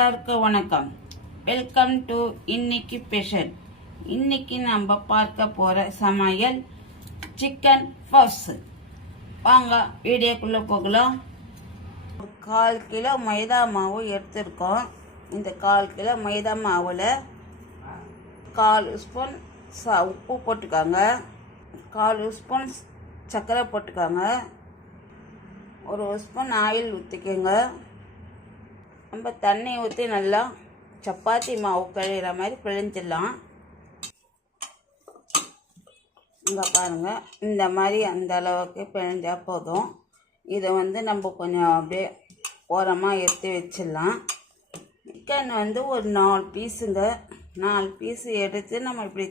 எல்லாருக்கும் வணக்கம். Welcome to இன்னைக்கு ஸ்பெஷல். இன்னைக்கு நம்ம பார்க்க போகிற சமையல் சிக்கன் பஃப்ஸ். வாங்க வீடியோக்குள்ளே போகலாம். 1/4 கிலோ மைதா மாவு எடுத்துருக்கோம். இந்த 1/4 கிலோ மைதா மாவில் 1/4 ஸ்பூன் உப்பு போட்டுக்காங்க, 1/4 ஸ்பூன் சர்க்கரை போட்டுக்காங்க, 1 ஸ்பூன் ஆயில் ஊற்றிக்கோங்க. நம்ம தண்ணி ஊற்றி நல்லா சப்பாத்தி மாவு பிழையிற மாதிரி பிழைஞ்சிடலாம். இங்கே பாருங்கள், இந்த மாதிரி அந்த அளவுக்கு பிழைஞ்சால் போதும். இதை நம்ம கொஞ்சம் அப்படியே ஓரமாக எடுத்து வச்சிடலாம். சிக்கன் ஒரு 4 பீஸுங்க. 4 பீஸு எடுத்து நம்ம இப்படி